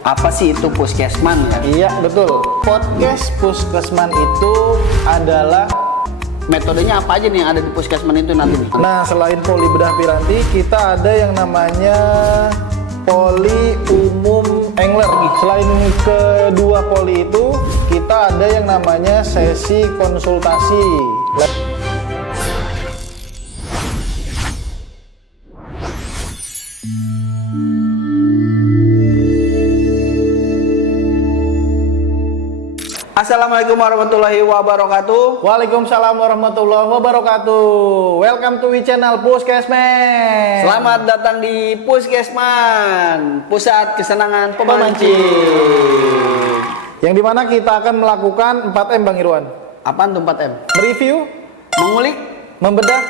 Apa sih itu Puskesman ya? Iya betul. Podcast Puskesman itu adalah Metodenya apa aja nih yang ada di Puskesman itu nanti nih? Nah, selain poli bedah piranti, kita ada yang namanya poli umum angler. Selain kedua poli itu, kita ada yang namanya sesi konsultasi. Assalamualaikum warahmatullahi wabarakatuh. Waalaikumsalam warahmatullahi wabarakatuh. Welcome to channel Puskesman. Selamat datang di Puskesman, pusat kesenangan pemancing. Yang dimana kita akan melakukan 4M Bang Irwan. Apaan tuh 4M? Mereview, Mengulik, membedah,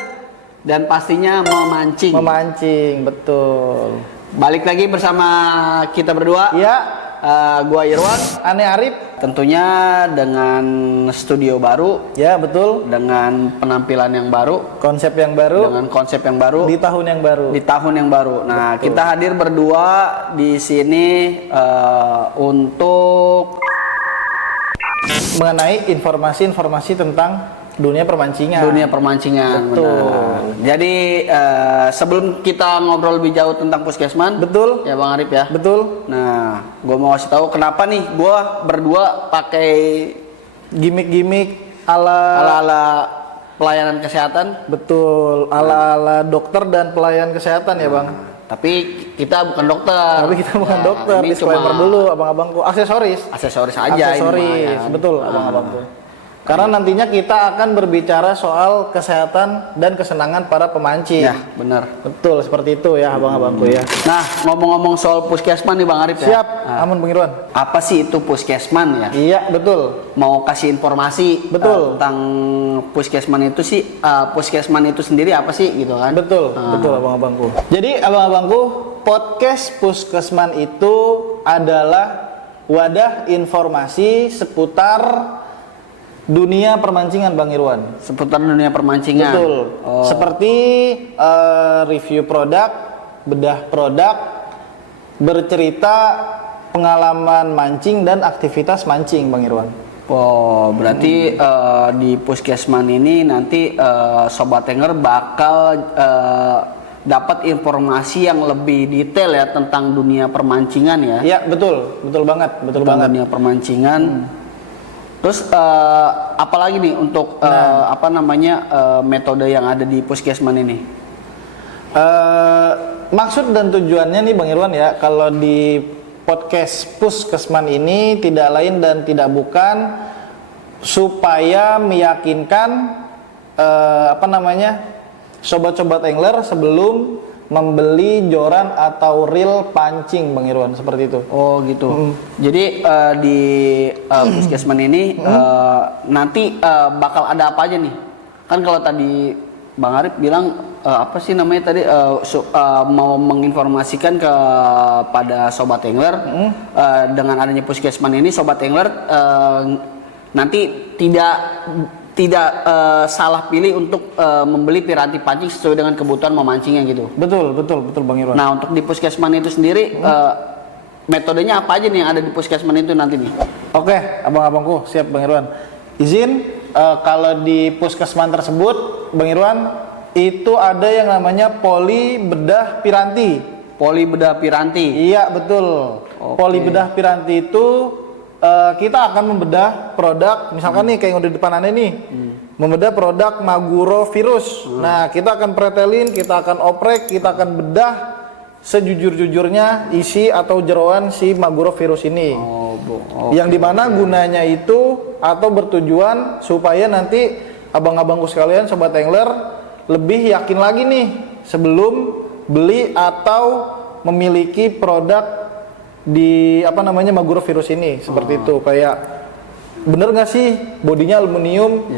dan pastinya memancing. memancing, betul. Balik lagi bersama kita berdua. Ya, Gua Irwan. Ane Arif. Tentunya dengan studio baru, Ya, betul. dengan penampilan yang baru, Konsep yang baru dengan konsep yang baru di tahun yang baru. di tahun yang baru. Nah, Betul. kita hadir berdua di sini untuk Mengenai informasi-informasi tentang dunia permancingan. dunia permancingan. Betul. Benar. Jadi sebelum kita ngobrol lebih jauh tentang Puskesman, Betul. ya Bang Arif ya. Betul. Nah, gue mau kasih tahu kenapa nih gue berdua pakai Gimik-gimik ala ala-ala pelayanan kesehatan. betul, ala-ala dokter dan pelayan kesehatan ya, Bang. Tapi kita bukan dokter. Tapi kita bukan Ya, dokter. ini Disclaimer cuma dulu, abang-abangku. Aksesoris. aksesoris aja ini mah, Aksesoris, ya. betul, abang-abangku. Karena nantinya kita akan berbicara soal kesehatan dan kesenangan para pemancing. Ya, benar. Betul, seperti itu ya, abang-abangku ya. Nah, ngomong-ngomong soal Puskesman nih Bang Arif ya. Siap, aman Bang Irwan. Apa sih itu Puskesman ya? Iya, betul. Mau kasih informasi Betul. tentang Puskesman itu sih, Puskesman itu sendiri apa sih gitu kan? Betul, betul abang-abangku. Jadi abang-abangku, podcast Puskesman itu adalah wadah informasi seputar dunia permancingan Bang Irwan. Seputar dunia permancingan. Betul. Oh. Seperti review produk, bedah produk, bercerita pengalaman mancing dan aktivitas mancing Bang Irwan. Oh, berarti di Puskesman ini nanti Sobat Angler bakal dapat informasi yang lebih detail ya tentang dunia permancingan ya. Iya, betul. Betul banget, betul Tentang banget. dunia permancingan. Terus apalagi nih untuk apa namanya metode yang ada di Puskesman ini? Maksud dan tujuannya nih Bang Irwan ya, kalau di podcast Puskesman ini tidak lain dan tidak bukan supaya meyakinkan apa namanya sobat-sobat angler sebelum membeli joran atau reel pancing Bang Irwan, seperti itu. Oh gitu. Jadi di Puskesman ini nanti bakal ada apa aja nih? Kan kalau tadi Bang Arif bilang apa sih namanya tadi mau menginformasikan kepada sobat angler dengan adanya Puskesman ini sobat angler nanti tidak salah pilih untuk membeli piranti pancing sesuai dengan kebutuhan memancingnya gitu. Betul, betul, betul Bang Irwan. Nah, untuk di Puskesman itu sendiri metodenya apa aja nih yang ada di Puskesman itu nanti nih? Oke, abang-abangku, siap Bang Irwan. Izin kalau di Puskesman tersebut Bang Irwan itu ada yang namanya poli bedah piranti. Poli bedah piranti. Iya, betul. Oke. Poli bedah piranti itu kita akan membedah produk, misalkan nih kayak yang udah di depan Anda nih, membedah produk Maguro virus. Nah, kita akan pretelin, kita akan oprek, kita akan bedah sejujur-jujurnya isi atau jeroan si Maguro virus ini. Yang dimana gunanya itu atau bertujuan supaya nanti abang-abangku sekalian, sobat angler, lebih yakin lagi nih sebelum beli atau memiliki produk di apa namanya Maguro virus ini, seperti itu. Kayak bener nggak sih bodinya aluminium,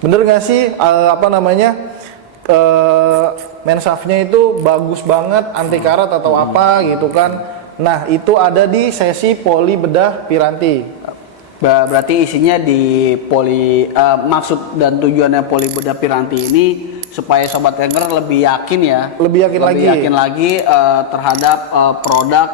bener nggak sih apa namanya mensafnya itu bagus banget, anti karat atau apa gitu kan. Nah, itu ada di sesi poli bedah piranti. Berarti isinya di poli maksud dan tujuannya poli bedah piranti ini supaya sobat angler lebih yakin ya. Lebih yakin lagi. Terhadap produk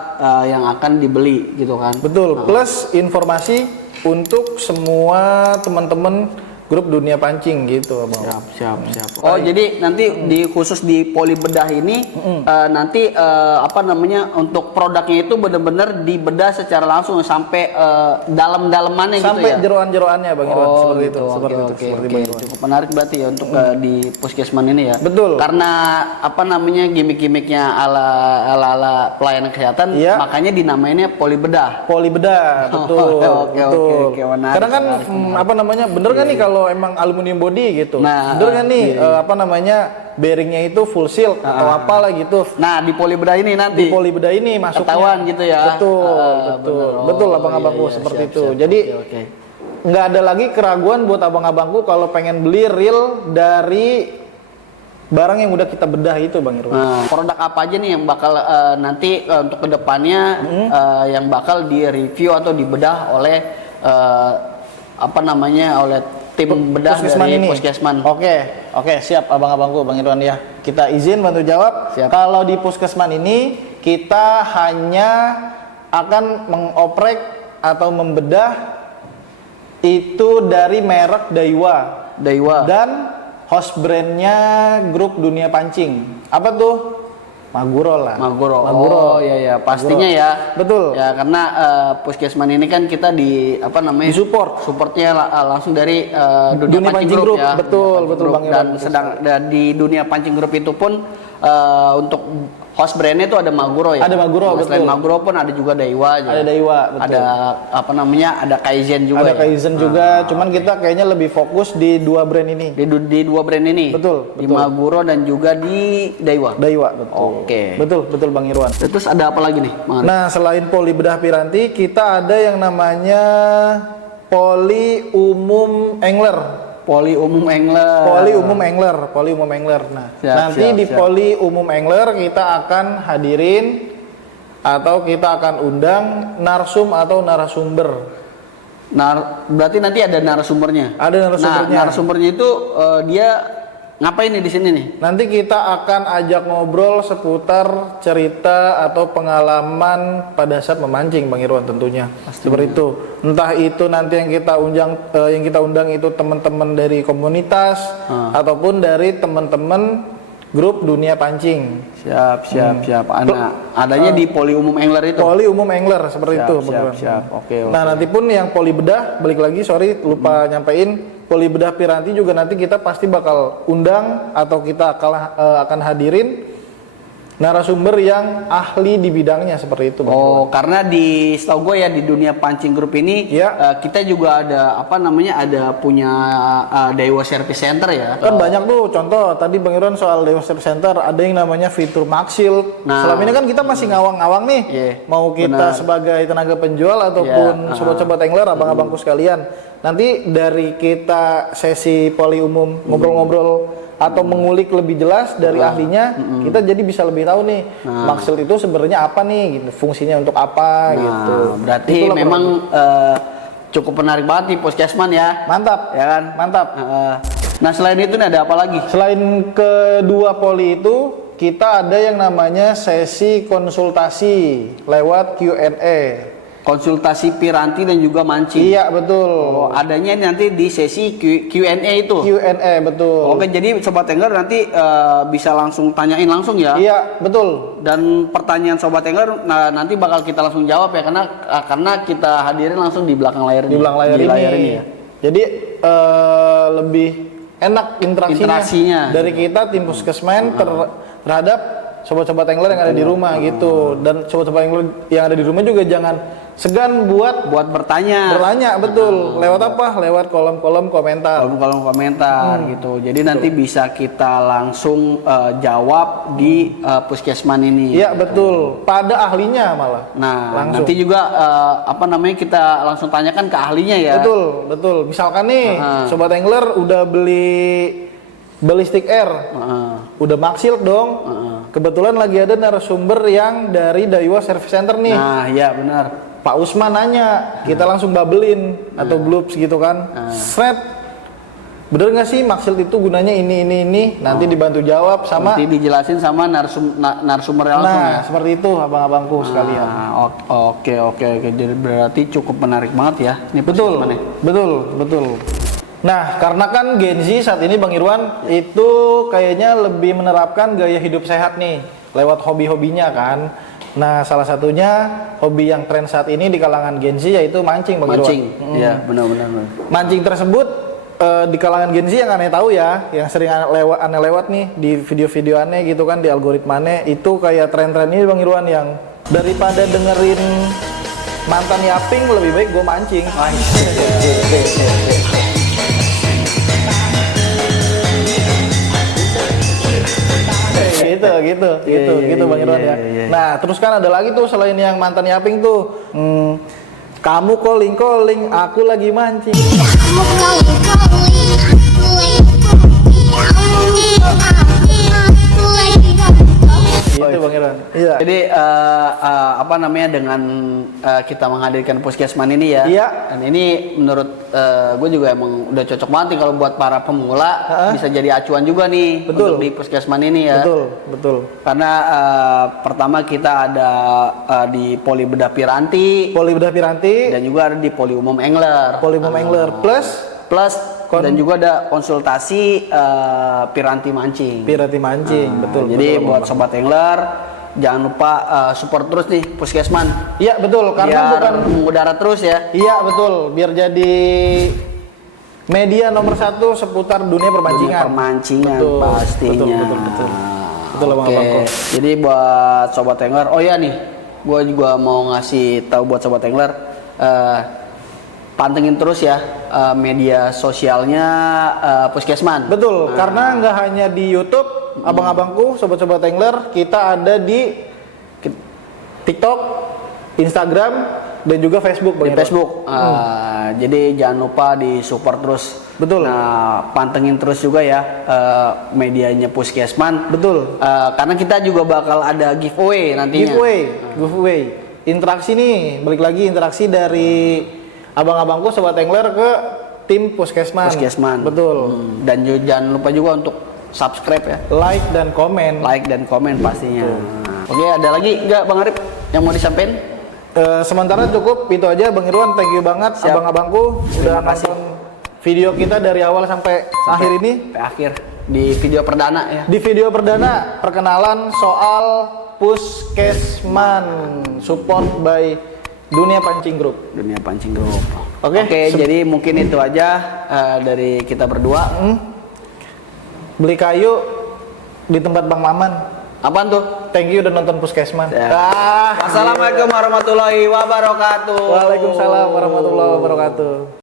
yang akan dibeli gitu kan. Betul. Plus informasi untuk semua teman-teman grup dunia pancing gitu, Bang. Siap. Oh, jadi nanti khusus di poli bedah ini nanti apa namanya, untuk produknya itu benar-benar dibedah secara langsung sampai dalam-dalamannya gitu ya. Sampai jeroan-jeroannya, Bang Irwan, seperti itu. Oke. Cukup menarik berarti ya untuk di puskesmas ini ya. Betul. Karena apa namanya, gimmick-gimmicknya ala pelayanan kesehatan, makanya dinamainnya poli bedah. Poli bedah, betul. Oke, menarik. Karena kan apa namanya, bener kan nih kalau emang aluminium body gitu. Nah, bener kan nih apa namanya, bearingnya itu full seal atau apalah gitu. Nah, di poli bedah ini nanti. Di poli bedah ini masuknya. Ketahuan gitu ya. Betul abang-abangku seperti itu. Jadi nggak ada lagi keraguan buat abang-abangku kalau pengen beli reel dari barang yang udah kita bedah itu, Bang Irwan. Nah, produk apa aja nih yang bakal nanti untuk kedepannya yang bakal direview atau dibedah oleh apa namanya, oleh tim bedah dari puskesman. Oke, siap abang-abangku, Bang Irwan ya. Kita izin bantu jawab. Siap. Kalau di puskesman ini kita hanya akan mengoprek atau membedah itu dari merek Daiwa. Dan host brandnya grup dunia pancing. Apa tuh? Maguro lah. Maguro. Oh iya pastinya Maguro. Ya. Betul. Ya karena puskesman ini kan kita di apa namanya? Supportnya langsung dari dunia pancing group ya. Betul Bang Irwan. Dan di dunia pancing group itu pun untuk host brandnya itu ada Maguro ya. Ada Maguro, betul. Selain Maguro pun ada juga Daiwa. Ada Daiwa, betul. Ada apa namanya? Ada Kaizen juga. Ada Kaizen juga. Cuman kita kayaknya lebih fokus di dua brand ini. Di dua brand ini. Betul. Di Maguro dan juga di Daiwa. Betul. Oke. Betul Bang Irwan. Terus ada apa lagi nih, Bang? Nah, selain poli bedah piranti, kita ada yang namanya poli umum angler. Poli umum angler. Nah, nanti di poli umum angler kita akan hadirin atau kita akan undang narsum atau narasumber. Berarti nanti ada narasumbernya. Ada narasumbernya. Nah, narasumbernya itu dia ngapain nih di sini nih? Nanti kita akan ajak ngobrol seputar cerita atau pengalaman pada saat memancing, Bang Irwan tentunya. Pastinya. Seperti itu. Entah itu nanti yang kita undang itu teman-teman dari komunitas ataupun dari teman-teman grup dunia pancing. Siap. Adanya di poli umum angler itu. Poli umum angler seperti itu, Bang Irwan. Siap. Oke. Nah, nanti pun yang poli bedah, balik lagi lupa nyampein. Poli bedah piranti juga nanti kita pasti bakal undang atau kita akan hadirin narasumber yang ahli di bidangnya seperti itu. Karena di setahu gue ya di dunia pancing group ini kita juga ada apa namanya, ada punya Daiwa Service Center ya. Kan banyak tuh contoh tadi Bang Irwan soal Daiwa Service Center, ada yang namanya fitur Maxil. Nah, selama ini kan kita masih ngawang-ngawang nih. Mau kita sebagai tenaga penjual ataupun sobat-sobat angler, abang-abangku sekalian. Nanti dari kita sesi poli umum ngobrol-ngobrol atau mengulik lebih jelas dari ahlinya, kita jadi bisa lebih tahu nih Maxil itu sebenarnya apa nih, gitu, fungsinya untuk apa gitu. Berarti itulah memang cukup menarik banget nih puskesman ya. Mantap, ya kan? Mantap. Nah selain itu nih ada apa lagi? Selain kedua poli itu, kita ada yang namanya sesi konsultasi lewat Q&A. Konsultasi piranti dan juga mancing. Iya betul. Adanya nanti di sesi Q&A itu. Q&A betul. Oke, jadi sobat angler nanti bisa langsung tanyain langsung ya. Iya betul. Dan pertanyaan sobat angler nanti bakal kita langsung jawab ya, karena kita hadirin langsung di belakang layar ini. Di belakang layar ini ya. Jadi lebih enak interaksinya dari kita tim puskesman terhadap sobat-sobat angler yang ada di rumah gitu. Dan sobat-sobat angler yang ada di rumah juga jangan segan buat bertanya, betul. Lewat apa? Lewat kolom-kolom komentar. Gitu. Jadi nanti bisa kita langsung jawab di puskesman ini. Iya betul. Pada ahlinya malah. Nah, nanti juga kita langsung tanyakan ke ahlinya ya. Betul. Misalkan nih, sobat angler udah beli ballistic air, udah Maxil dong. Kebetulan lagi ada narasumber yang dari Daiwa Service Center nih. Nah, iya benar. Pak Usman nanya, kita langsung babelin atau bloops gitu kan. Sret. bener nggak sih Maxild itu gunanya ini, nanti dibantu jawab sama. Nanti dijelasin sama narasumber langsung Nah, ya. seperti itu abang-abangku sekalian. Oke. Jadi berarti cukup menarik banget ya. Ini Betul, puskesman ya. betul. Nah, karena kan Gen Z saat ini Bang Irwan itu kayaknya lebih menerapkan gaya hidup sehat nih lewat hobi-hobinya kan. Nah, salah satunya hobi yang tren saat ini di kalangan Gen Z yaitu mancing, Bang Irwan. Mancing, iya benar. Mancing tersebut di kalangan Gen Z yang aneh tahu ya, yang sering aneh lewat nih di video-video aneh gitu kan di algoritma aneh itu kayak tren-tren ini Bang Irwan yang daripada dengerin mantan yaping lebih baik gue mancing. gitu Bang Irwan ya. Nah, terus kan ada lagi tuh selain yang mantan yaping tuh, kamu calling, aku lagi mancing. Gitu Bang Irwan. Iya. Jadi apa namanya dengan kita menghadirkan puskesman ini ya. Iya. Dan ini menurut gue juga emang udah cocok banget nih kalau buat para pemula bisa jadi acuan juga nih. Betul. Untuk di puskesman ini ya. Betul. Karena pertama kita ada di Poli Bedah Piranti. Poli Bedah Piranti Dan juga ada di Poli Umum Angler. Poli Umum Angler plus dan juga ada konsultasi piranti mancing. Betul. Jadi betul, buat sobat angler jangan lupa support terus nih puskesman. Iya betul, karena biar bukan mengudara terus ya. Iya betul, biar jadi media nomor 1 seputar dunia permancingan. Permancingan betul, pastinya. Betul. Oke. Jadi buat sobat angler, oh ya nih, gue juga mau ngasih tahu buat sobat angler. Pantengin terus ya media sosialnya puskesman. Betul, karena nggak hanya di YouTube, abang-abangku, sobat-sobat angler, kita ada di TikTok, Instagram, dan juga Facebook. Di Facebook. Jadi jangan lupa di support terus. Betul. Nah, pantengin terus juga ya medianya puskesman. Betul. Karena kita juga bakal ada giveaway nantinya. Giveaway. Interaksi nih, balik lagi interaksi dari abang-abangku sobat angler ke tim puskesman. Betul. Dan jangan lupa juga untuk subscribe ya. Like dan komen Pastinya. Oke, ada lagi nggak Bang Arif yang mau disampaikan? Sementara cukup itu aja Bang Irwan. Thank you banget abang-abangku udah nonton video kita dari awal sampai akhir ini. Sampai akhir di video perdana ya. Di video perdana perkenalan soal puskesman support by Dunia Pancing Group. Oke, jadi mungkin itu aja dari kita berdua. Beli kayu di tempat Bang Maman. Apaan tuh? Thank you udah nonton puskesman. Ya. Assalamualaikum warahmatullahi wabarakatuh. Waalaikumsalam warahmatullahi wabarakatuh.